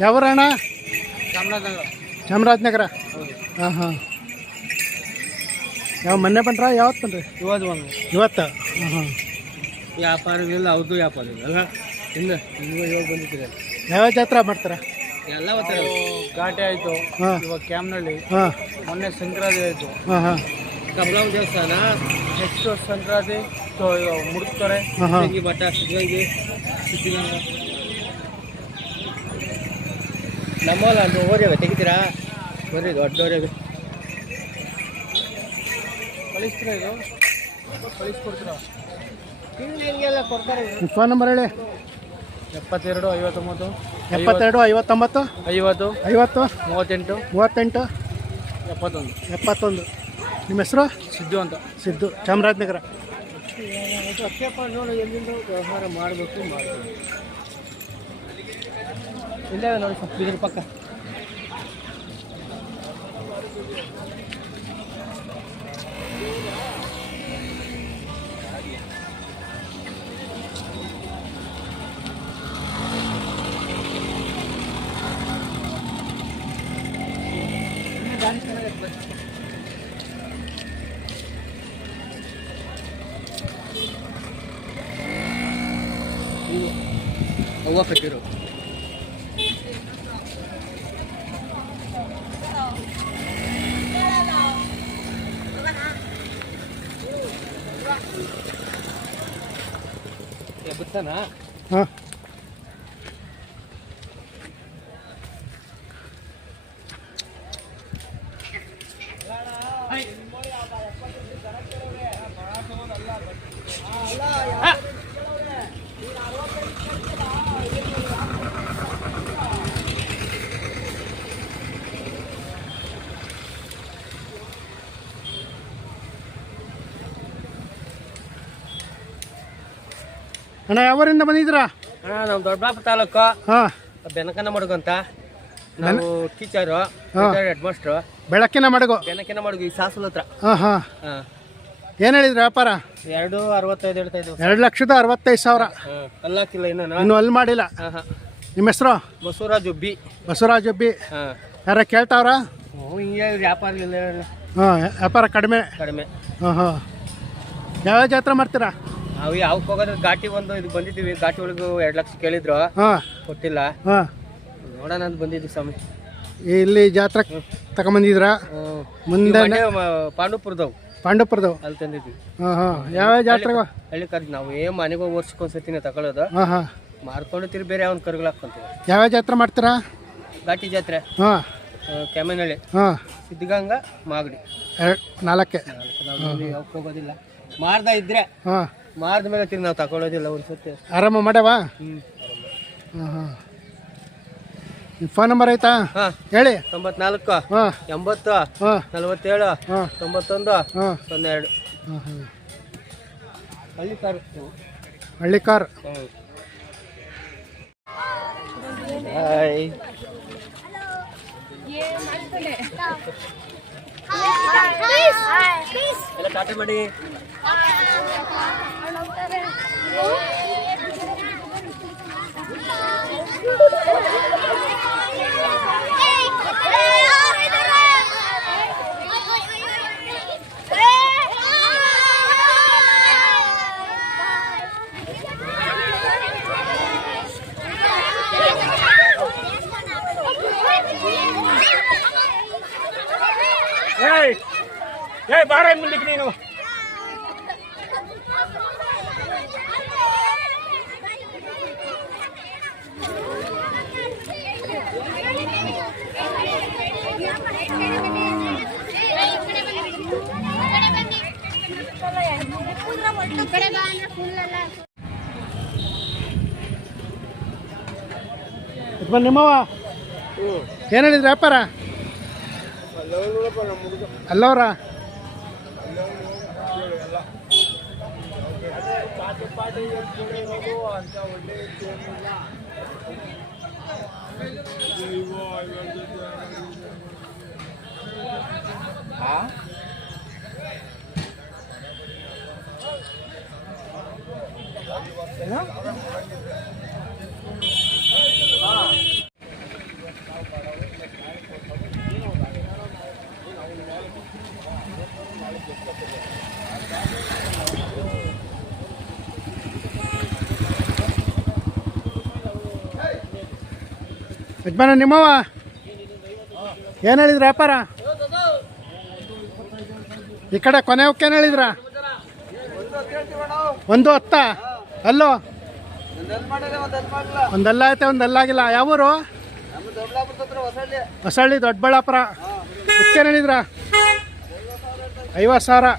ಯಾವೂರಣ್ಣ? ಚಾಮರಾಜನಗರ. ಚಾಮರಾಜನಗರ. ಹಾಂ ಹಾಂ. ಯಾವ ಮೊನ್ನೆ ಬಂದ್ರಾ ಯಾವತ್ತು ಬಂದ್ರಿ? ಇವತ್ತು. ಹಾಂ ಹಾಂ. ವ್ಯಾಪಾರ ಇಲ್ಲ, ಅವ್ರದ್ದು ವ್ಯಾಪಾರ ಇಲ್ಲ. ಹಿಂದೆ ಇವಾಗ ಬಂದಿದ್ದೀರಿ. ಯಾವ ಜಾತ್ರೆ ಮಾಡ್ತೀರಾ? ಎಲ್ಲ ಘಾಟಿ ಆಯಿತು, ಇವಾಗ ಕ್ಯಾಮ್ನಳ್ಳಿ, ಹಾಂ, ಮೊನ್ನೆ ಸಂಕ್ರಾಂತಿ ಆಯಿತು. ಹಾಂ ಹಾಂ. ಕಮಲಾವ್ ದೇವಸ್ಥಾನ, ನೆಕ್ಸ್ಟ್ ಸಂಕ್ರಾಂತಿ ಮುಡುಕ್ತಾರೆ, ಸಿದ್ಧಗಂಗೆ ಮಠ, ಸಿದ್ಧಗಂಗೆ, ಸಿದ್ಧಗಂಗ. ನಮ್ಮಲ್ಲ ಅದು ಓರಿಯಾವೆ ತೆಗಿತೀರಾ? ಬರ್ರಿ, ದೊಡ್ಡವರಿಗೆ ಕಳಿಸ್ತೀರಾ? ಇದು ಕಳಿಸ್ಕೊಡ್ತೀರಾ? ಹಿಂಗೆಲ್ಲ ಕೊಡ್ತಾರೆ. ಫೋನ್ ನಂಬರ್ ಹೇಳಿ. 72 59 72 59 50 50 38 38 71. 71. ನಿಮ್ಮ ಹೆಸರು? ಸಿದ್ದು ಅಂತ. ಸಿದ್ದು, ಚಾಮರಾಜನಗರ. ಅಕ್ಕಪ್ಪ ನೋಡಿ, ಎಲ್ಲಿಂದ ವ್ಯವಹಾರ ಮಾಡಬೇಕು ಮಾಡ್ತೀವಿ. ಇಲ್ಲೇ ನೋಡಿ, ಸ್ವಲ್ಪ ಇದ್ರ ಪಕ್ಕ. ಹೂವು ಕಟ್ಟಿರು. ಬುತ್ತಾನ? ಹಾಂ. ಅಣ್ಣ ಯಾವರಿಂದ ಬಂದಿದ್ದೀರಾ? ಅಣ್ಣ ನಾವು ದೊಡ್ಡಬಳ್ಳಾಪುರ ತಾಲೂಕು, ಹಾಂ, ಬೆನಕನ ಮಡುಗು ಅಂತ. ನಾವು ಟೀಚರು, ಹೆಡ್ ಮಾಸ್ಟ್ರು. ಬೆಳಕಿನ ಮಡಗು, ಬೆನಕಿನ ಮಡುಗು, ಈ ಸಾಸಲ ಹತ್ರ. ಹಾಂ ಹಾಂ. ಹಾಂ. ಏನು ಹೇಳಿದ್ರಿ ವ್ಯಾಪಾರ? 265 ಹೇಳ್ತಾ ಇದ್ವು. 2,65,000. ಅಲ್ಲಾಕಿಲ್ಲ ಇನ್ನೂ. ಇನ್ನೂ ಅಲ್ಲಿ ಮಾಡಿಲ್ಲ. ಹಾಂ ಹಾಂ. ನಿಮ್ಮ ಹೆಸರು? ಬಸವರಾಜ್ ಒಬ್ಬಿ. ಬಸವರಾಜ್ ಒಬ್ಬಿ. ಹಾಂ. ಯಾರ ಕೇಳ್ತಾವ್ರ? ಹಿಂಗೆ ವ್ಯಾಪಾರ ಇಲ್ಲ. ಹಾಂ, ವ್ಯಾಪಾರ ಕಡಿಮೆ. ಕಡಿಮೆ. ಹಾಂ ಹಾಂ. ಯಾವ ಜಾತ್ರೆ ಮಾಡ್ತೀರಾ? ನಾವು ಯಾವಕ್ಕೆ ಹೋಗೋದು? ಘಾಟಿ ಒಂದು ಇದು ಬಂದಿದ್ದೀವಿ. ಘಾಟಿ ಒಳಗೂ 2 ಲಕ್ಷ ಕೇಳಿದ್ರು, ಹಾಂ, ಕೊಟ್ಟಿಲ್ಲ. ಹಾಂ, ನೋಡೋಣ ಅಂತ ಬಂದಿದ್ವಿ ಸ್ವಾಮಿ. ಇಲ್ಲಿ ಜಾತ್ರೆ ತಗೊಂಬಂದಿದ್ರಾ? ಮುಂದೆ ಪಾಂಡುಪುರದವು. ಪಾಂಡುಪುರದವು ಅಲ್ಲಿ ತಂದಿದ್ವಿ. ಹಾಂ ಹಾಂ. ಯಾವ ಜಾತ್ರೆಗೆ? ಹಳ್ಳಿ ಕರ್ದು ನಾವು ಮನೆಗೆ ಹೋಗಿ ವರ್ಷಕ್ಕೊಂದ್ಸತಿನೇ ತಗೊಳ್ಳೋದು. ಹಾಂ ಹಾಂ. ಮಾರ್ಕೊಂಡು ತಿರು ಬೇರೆ ಅವ್ನು ಕರ್ಗಳು ಹಾಕ್ಕೊಂತೀವಿ. ಯಾವ ಜಾತ್ರೆ ಮಾಡ್ತೀರಾ? ಘಾಟಿ ಜಾತ್ರೆ, ಹಾಂ, ಕೆಮ್ಮನಹಳ್ಳಿ, ಹಾಂ, ಸಿದ್ಧಗಂಗ, ಮಾಗಡಿ. 4. ನಾವು ಯಾವಕ್ಕೆ ಹೋಗೋದಿಲ್ಲ. ಮಾರ್ದ ಇದ್ರೆ ಹಾಂ, ಮಾರ್ದ ಮೇಲೆ ತಿರು ನಾವು ತಗೊಳ್ಳೋದಿಲ್ಲ ಒಂದ್ಸತಿ. ಆರಾಮ ಮಾಡವಾ? ಹ್ಞೂ. ಹಾಂ ಹಾಂ. ನಿಮ್ಮ ಫೋನ್ ನಂಬರ್ ಆಯ್ತಾ? ಹಾಂ ಹೇಳಿ. 94 ಹಾಂ 80 ಹಾಂ 47 ಹಾಂ 91 ಹಾಂ 02. ಹಾಂ ಹಾಂ. ಹಳ್ಳಿ ಕಾರು. ಹಳ್ಳಿ ಕಾರ್. ಹಾಯ್. ಎಲ್ಲ ಟಾಟಾ ಮಾಡಿ. ಬಾರ ಮುಂದಕ್ಕೆ ನೀನು. ನಿಮ್ಮವ ಏನು ಹೇಳಿದ್ರಿ ವ್ಯಾಪಾರ? ಅಲ್ಲವ್ರ ಯಜಮಾನ ನಿಮ್ಮವ ಏನು ಹೇಳಿದ್ರ ವ್ಯಾಪಾರ? ಈ ಕಡೆ ಕೊನೆ ಏನು ಹೇಳಿದ್ರ? 110 ಅಲ್ಲೋ ಒಂದಲ್ಲ ಐತೆ ಒಂದಲ್ಲ ಆಗಿಲ್ಲ. ಯಾವೂರು? ಹೊಸಳ್ಳಿ ದೊಡ್ಡಬಳ್ಳಾಪುರ. ಎಷ್ಟೇನು ಹೇಳಿದ್ರ? 50,000.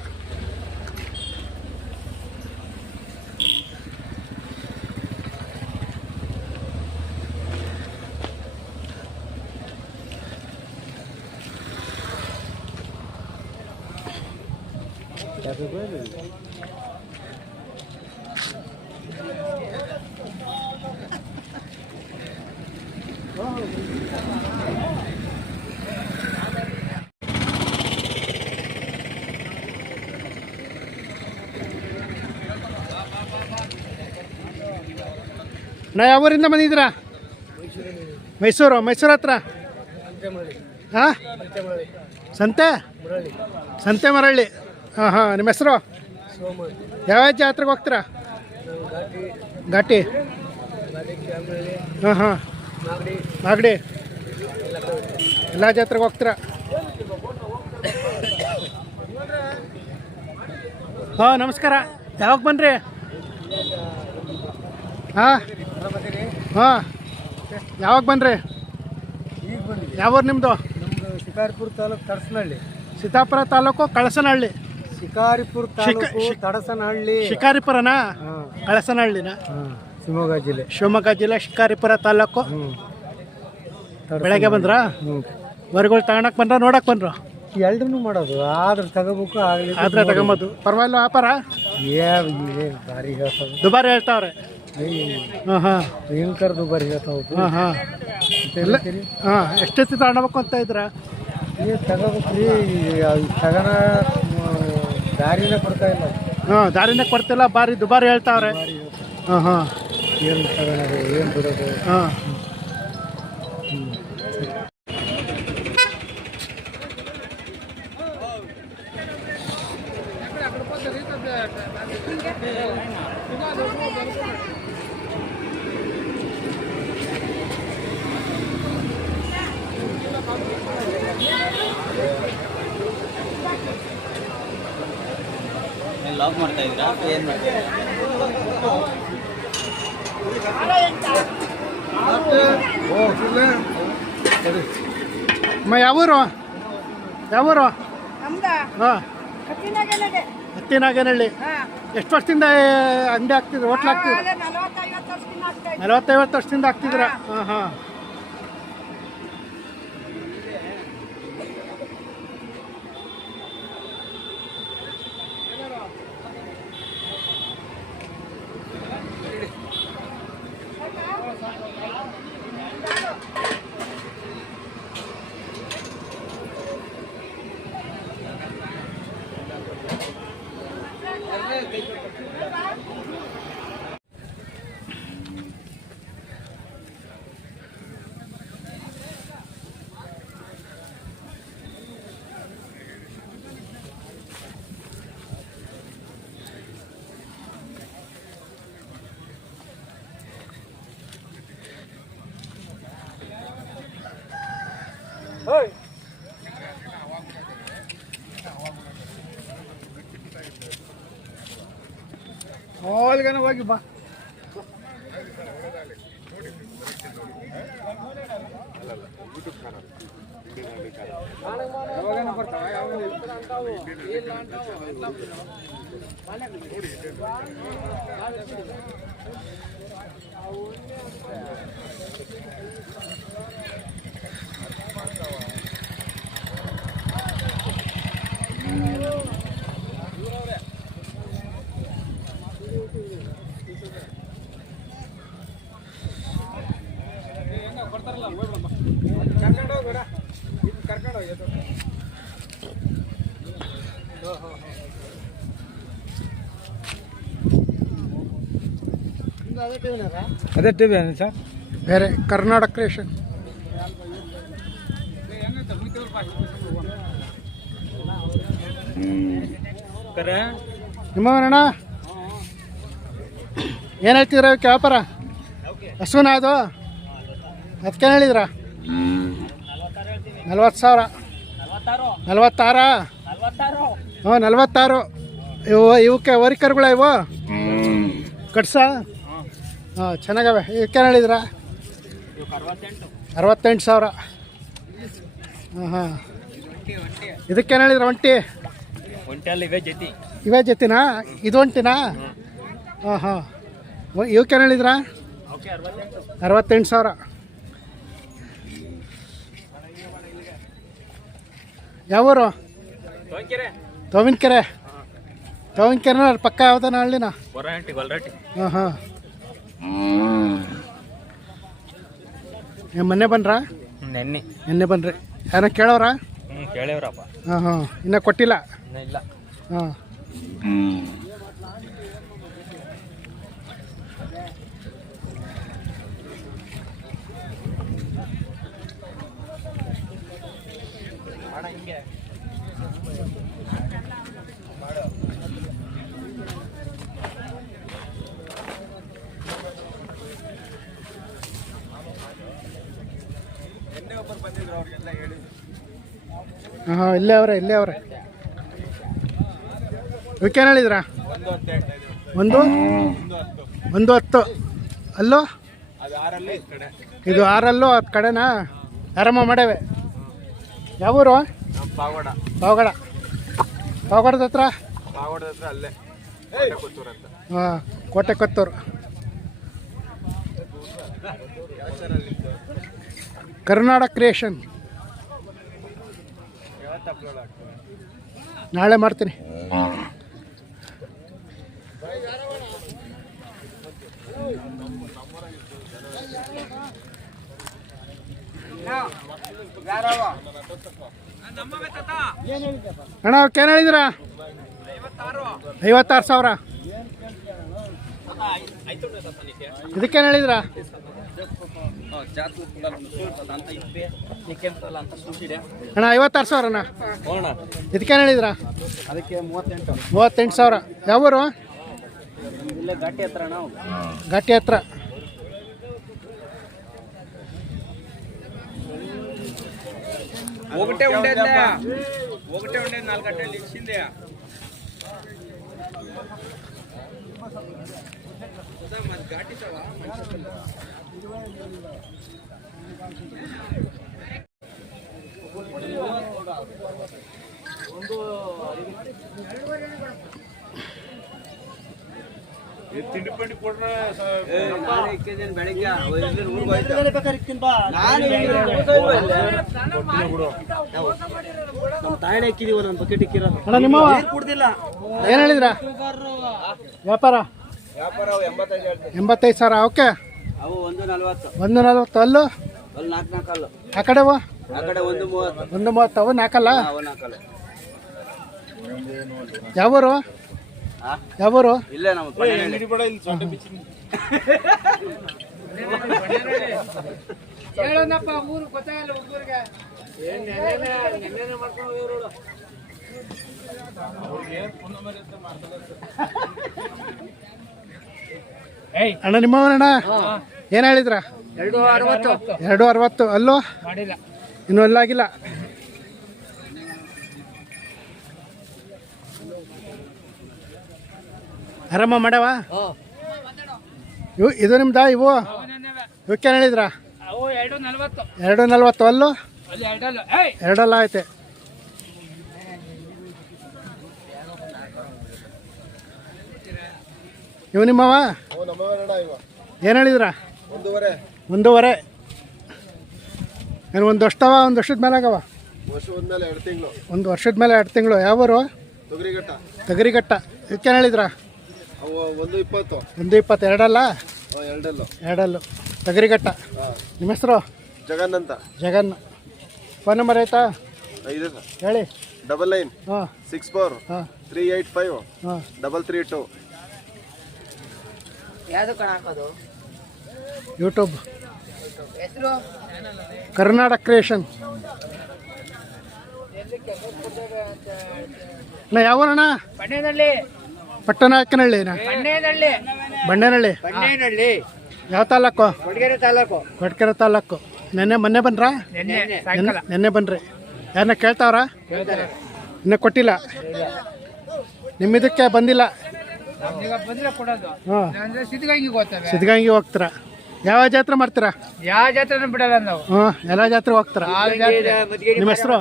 ನಾ ಯಾವೂರಿಂದ ಬಂದಿದ್ದೀರಾ? ಮೈಸೂರು ಹತ್ರ. ಹಾಂ, ಸಂತೆ ಮರಳ್ಳಿ. ಹಾಂ. ನಿಮ್ಮ ಹೆಸರು? ಯಾವ ಜಾತ್ರೆಗೆ ಹೋಗ್ತೀರಾ? ಘಾಟಿ. ಹಾಂ. ಮಾಗಡಿ ಎಲ್ಲ ಜಾತ್ರೆಗೆ ಹೋಗ್ತೀರಾ? ಹಾಂ, ನಮಸ್ಕಾರ. ಯಾವಾಗ ಬನ್ನಿರಿ? ಹಾಂ ಯಾವಾಗ ಬನ್ನಿರಿ? ಯಾವೂರು ನಿಮ್ಮದು? ನಮ್ಮದು ಶಿಕಾರಿಪುರ ತಾಲೂಕು ತಡಸನಹಳ್ಳಿ. ಸೀತಾಪುರ ತಾಲೂಕು ಕಳಸನಹಳ್ಳಿ. ಶಿಕಾರಿಪುರ ತಾಲೂಕು ತಡಸನಹಳ್ಳಿ. ಶಿಕಾರಿಪುರನಾ? ಕಳಸನಹಳ್ಳಿನ? ಶಿವಮೊಗ್ಗ ಜಿಲ್ಲೆ ಶಿಕಾರಿಪುರ ತಾಲೂಕು. ಬೆಳಗ್ಗೆ ಬಂದ್ರಾ? ವರಿಗಳು ತಗೊಳಕ್ ಬಂದ್ರ ನೋಡಕ್ ಬಂದ್ರು? ಎರಡನ್ನೂ ಮಾಡೋದು. ಆದ್ರೆ ತಗೋಬೇಕು, ಆದ್ರೆ ತಗೊಂಬೋದು. ಪರವಾಗಿಲ್ಲ ವ್ಯಾಪಾರ? ಭಾರಿ ಹೇಳ್ತಾವೆ, ದುಬಾರಿ ಹೇಳ್ತಾವ್ರೆ. ಹಾಂ ಭಯಂಕರ ದುಬಾರಿ ಹೇಳ್ತಾವೆ. ಹಾಂ. ಎಷ್ಟೆತ್ತಿ ತಗೊಳ್ಬೇಕು ಅಂತ ಇದ್ರ? ತಗೋಬೇಕ್ರಿ, ತಗೋಣ ದಾರಿನೇ ಕೊಡ್ತಾ ಇಲ್ಲ. ದಾರಿನೇ ಕೊಡ್ತಿಲ್ಲ, ಭಾರಿ ದುಬಾರಿ ಹೇಳ್ತಾವ್ರೆ. ಹಾಂ. ಏನು ತಗೊಳೋದು, ಏನು ಬಿಡೋದು? ಹಾಂ. ಲಾಕ್ ಮಾಡ್ತಾ ಇದ್ದೀರಾ? ಏನು ಮಾಡ್ತೀರಾ? ಯಾವೂರು? ಹಾಂ, ಹತ್ತಿನಾಗೇನಹಳ್ಳಿ. ಎಷ್ಟು ವರ್ಷದಿಂದ ಅಂಗಡಿ ಆಗ್ತಿದ್ರು? ಹೋಟ್ಲ್ ಆಗ್ತಿದ್ರು? 40-50 ವರ್ಷದಿಂದ ಆಗ್ತಿದ್ರ? ಹಾಂ. ಹೋಲ್ಗನ ಹೋಗಿ ಬಾ. ಅದೇ ಟಿವಿ ಸರ್, ಬೇರೆ ಕರ್ನಾಟಕ ಕ್ರಿಯೇಷನ್. ನಿಮ್ಮವನಣ್ಣ ಏನು ಹೇಳ್ತಿದ್ರ ವ್ಯಾಪಾರ? ಹಸುನ ಅದು ಅದಕ್ಕೇನು ಹೇಳಿದ್ರ? 40,000. 46. ಹ್ಞೂ 46. ಇವಕ್ಕೆ ವರಿಕರುಗಳ ಇವು ಕಟ್ಸ. ಹಾಂ ಚೆನ್ನಾಗವೆ. ಇವಕ್ಕೇನು ಹೇಳಿದ್ರ? 68,000. ಹಾಂ ಹಾಂ. ಇದಕ್ಕೇನು ಹೇಳಿದ್ರ? ಒಂಟಿ ಇವೇ ಜೊತೆನಾ? ಇದು ಒಂಟಿನಾ? ಹಾಂ ಹಾಂ. ಇವಕ್ಕೇನು ಹೇಳಿದ್ರ? 68,000. ಯಾವೂರು? ತೋವಿನಕೆರೆ. ತೋವಿನಕೆರೆನ ಪಕ್ಕ ಯಾವ್ದಾನ ಹಳ್ಳಿನ? ಹಾಂ ಹಾಂ. ಮೊನ್ನೆ ಬನ್ರಾ? ನೆನ್ನೆ ಬನ್ರಿ. ಏನೋ ಕೇಳೋರಾ? ಕೇಳೇವ್ರಪ್ಪ. ಹಾಂ ಹಾಂ. ಇನ್ನೂ ಕೊಟ್ಟಿಲ್ಲ? ಇಲ್ಲ. ಹಾಂ. ಹಾಂ ಇಲ್ಲೇ ಅವ್ರೆ. ಇವಕ್ಕೇನು ಹೇಳಿದ್ರ? 110. ಅಲ್ಲೋ ಇದು 6 ಅದು ಕಡೆನಾ? ಆರಾಮ ಮಾಡೇವೆ. ಯಾವೂರು? ಪಾವಗಡದ ಹತ್ರ. ಹಾಂ ಕೋಟೆ ಕೊತ್ತೂರು. ಕರ್ನಾಟಕ ಕ್ರಿಯೇಷನ್. ನಾಳೆ ಮಾಡ್ತೀನಿ. ಅಣ್ಣ ಅವಕ್ಕೇನು ಹೇಳಿದ್ರ? 56,000. ಇದಕ್ಕೇನು ಹೇಳಿದ್ರ? ಅಣ್ಣ 56,000. ಇದಕ್ಕೇನು ಹೇಳಿದ್ರ? ಅದಕ್ಕೆ 38,000. ಯಾವೂರು? ಘಾಟಿ ಹತ್ರ. ಘಾಟಿ ಹತ್ರ. ఒకటే ఉండేది 4 గంటలు ఇచ్చింది. ತಿಂಡಿ ಪಂಡಿ ಕೊಡ್ರೆ ಬೆಳಿಗ್ಗೆ ನಮ್ಮ ತಾಯಿನ ಹಾಕಿದೀವ. ನನ್ನ ಬಕೆಟ್ ಇಕ್ಕಿರೋದು. ನಿಮ್ಮವ ಕುಡ್ದಿಲ್ಲ. ಏನು ಹೇಳಿದ್ರ? ವ್ಯಾಪಾರ 85,000. ಓಕೆ. ಅವು 140. 140. ಅಲ್ಲೂ 4 ಅಲ್ಲು. ಆ ಕಡೆವು? ಆ ಕಡೆ 130. 130. ಅವು 4 ಅವು 4. ಯಾವೂರು? ಯಾವೂರು? ಇಲ್ಲೇ ನಮ್ಮ ಹೇಳೋಣಪ್ಪ ಊರು ಗೊತ್ತಾಗಲ್ಲ ಹುಡುಗರಿಗೆ. ಅಣ್ಣ ನಿಮ್ಮವನಣ್ಣ ಏನು ಹೇಳಿದ್ರ? 260. ಅಲ್ಲೋ ಇನ್ನೂ ಅಲ್ಲಾಗಿಲ್ಲ. ಆರಾಮ ಮಾಡವ? ಇದು ನಿಮ್ದಾ? ಇವು ಇವಕ್ಕೇನು ಹೇಳಿದ್ರ? 240. ಅಲ್ಲೂ 2 ಐತೆ. ಇವು ನಿಮ್ಮವ? ಏನು ಹೇಳಿದ್ರ? 1.5. ಏನು ಒಂದು ವರ್ಷದವ? ಒಂದು ವರ್ಷದ ಮೇಲೆ ಆಗವ? 1 ವರ್ಷದ ಮೇಲೆ 2 ತಿಂಗಳು. ಯಾವೂರು? ತಗರಿಘಟ್ಟ. ಇವಕ್ಕೇನು ಹೇಳಿದ್ರ? 120. 120. 2 2 ತಗರಿಘಟ್ಟ. ನಿಮ್ಮ ಹೆಸರು? ಜಗನ್ ಅಂತ. ಜಗನ್. ಫೋನ್ ನಂಬರ್ ಆಯ್ತಾ? ಹೇಳಿ. 99 ಹಾಂ 64 ಹಾಂ 385 ಹಾಂ 332. ಯಾವುದು ಕಣ ಹಾಕೋದು? ಯೂಟ್ಯೂಬ್ ಹೆಸರು ಕರ್ನಾಟಕ ಕ್ರಿಯೇಷನ್. ಅಣ್ಣ ಯಾವಣ್ಣ? ಬಣ್ಣೇನಹಳ್ಳಿ. ಪಟ್ಟಣಕ್ಕನಹಳ್ಳಿನ? ಬಣ್ಣೇನಹಳ್ಳಿ. ಬಂಡೇನಹಳ್ಳಿ. ಬಣ್ಣೇನಹಳ್ಳಿ ಯಾವ ತಾಲೂಕು? ಕೊಡಗೆರೆ ತಾಲೂಕು. ಕೊಟ್ಕೆರೆ ತಾಲೂಕು. ಮೊನ್ನೆ ಬಂದ್ರಾ? ನೆನ್ನೆ ಬನ್ರಿ. ಯಾರನ್ನ ಕೇಳ್ತಾವ್ರ? ಇನ್ನೂ ಕೊಟ್ಟಿಲ್ಲ. ನಿಮ್ಮಿದಕ್ಕೆ ಬಂದಿಲ್ಲ. ಬಂದ್ರೆ ಕೊಡೋದು ಹಾಂ, ಅಂದ್ರೆ ಸಿದ್ಧಗಂಗಿಗೆ ಹೋಗ್ತವೆ. ಸಿದ್ಧಗಂಗೆ ಹೋಗ್ತೀರಾ? ಯಾವ ಜಾತ್ರೆ ಮಾಡ್ತೀರಾ? ಯಾವ ಜಾತ್ರೆನೂ ಬಿಡಲ್ಲ ನಾವು. ಹಾಂ, ಎಲ್ಲ ಜಾತ್ರೆ ಹೋಗ್ತೀರಾ? ನಿಮ್ಮ ಹೆಸರು?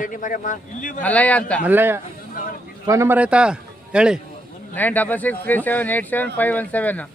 ಮಲ್ಲಯ್ಯ ಅಂತ. ಮಲ್ಲಯ್ಯ. ಫೋನ್ ನಂಬರ್ ಆಯ್ತಾ ಹೇಳಿ. 9663787517.